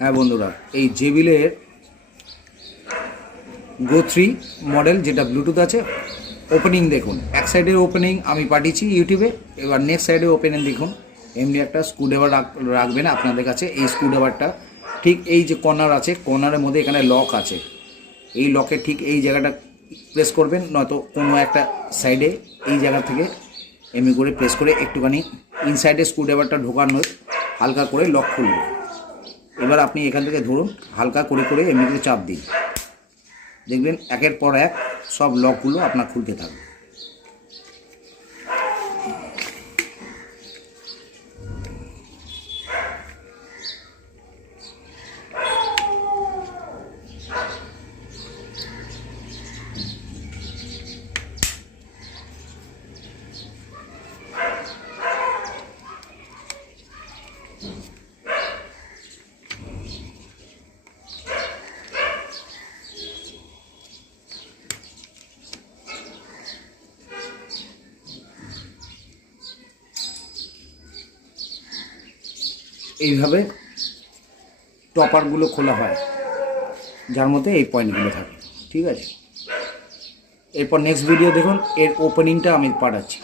হ্যাঁ বন্ধুরা, এই জেবিলের গো3 মডেল যেটা ব্লুটুথ আছে, ওপেনিং দেখুন। এক সাইডের ওপেনিং আমি পাঠিয়েছি ইউটিউবে, এবার নেক্সট সাইডে ওপেনিং দেখুন। এমনি একটা স্ক্রুড্রাইভার রাখবেন আপনাদের কাছে। এই স্ক্রুড্রাইভারটা ঠিক এই যে কর্নার আছে, কর্নারের মধ্যে এখানে লক আছে, এই লকে ঠিক এই জায়গাটা প্রেস করবেন, নয়তো কোনো একটা সাইডে এই জায়গা থেকে এমনি করে প্রেস করে একটুখানি ইনসাইডে স্ক্রুড্রাইভারটা ঢোকানোর হালকা করে লক খুলবে। এবার আপনি এখান থেকে ধরুন, হালকা করে করে এমনি করে চাপ দিন, দেখবেন একের পর এক সব লকগুলো আপনার খুলতে থাকবে। এইভাবে টপারগুলো খোলা হয়, যার মধ্যে এই পয়েন্টগুলো থাকে। ঠিক আছে, এরপর নেক্সট ভিডিও দেখুন, এর ওপেনিংটা আমি পাঠাচ্ছি।